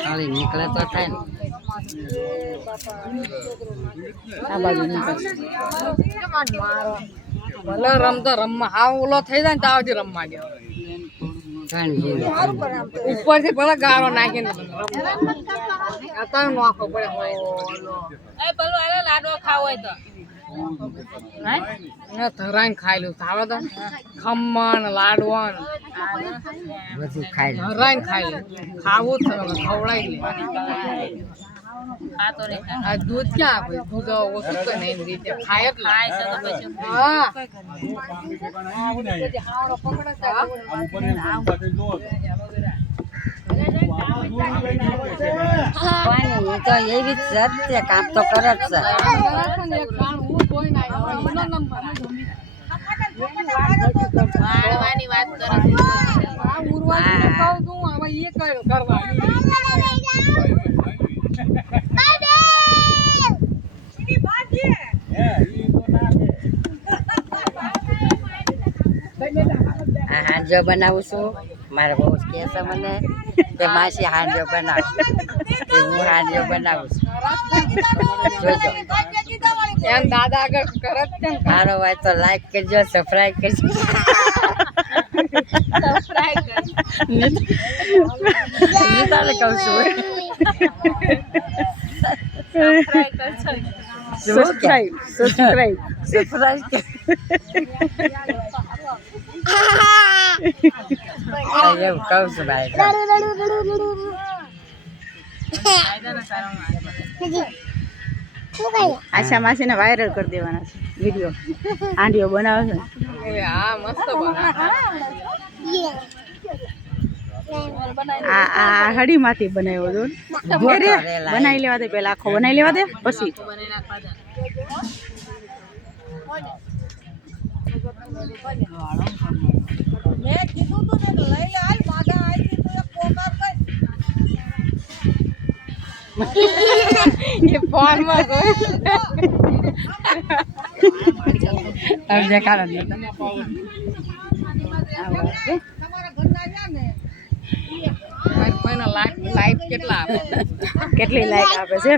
ખાલી નીકળે તો થાય ને આ બાજુ નીકળે ભલે રમતો રમવા હા ઓલો થઈ જાય ને તાવથી રમવા દે ઉપરથી ભલે ગાળો નાખીને અત્યારે નાખો પડે લાડવો ખાવો હોય તો ધરાઈને ખાઈ લું ખાવા તો ખમણ લાડવા બધું ખાઈ લે ધરાઈને ખાઈ લે ખાવું જ ખવડાવી લે આ દૂધ ક્યાં આપે દૂધ ઓછું તો નહીં રીતે ખાય જ હા તો એવી જ છે કામ તો કરે જ છે હાંજો બનાવું છું મારે બહુ જ કહે છે મને કે માસી હાંજો બનાવ હું હાંજો બનાવું છું જોજો એમ દાદા આગળ કરે જ કેમ સારો હોય તો લાઈક કરજો સબસ્ક્રાઇબ કરજો નીતાને કહું છું સબસ્ક્રાઇબ એવું કહું છું ભાઈ આશા માસીને વાયરલ કરી દેવાના છે વિડીયો આંડીઓ બનાવે છે હા મસ્ત આ હળીમાંથી બનાવ્યો હતો બનાવી લેવા દે પેલા આખો બનાવી લેવા દે પછી મેં કીધું તું ને લઈ લે હાલ માગા આવી તો એક પોકાર કર ये फोन में कोई अब देखा ना લાઈટ કેટલા આપે કેટલી લાઈટ આપે છે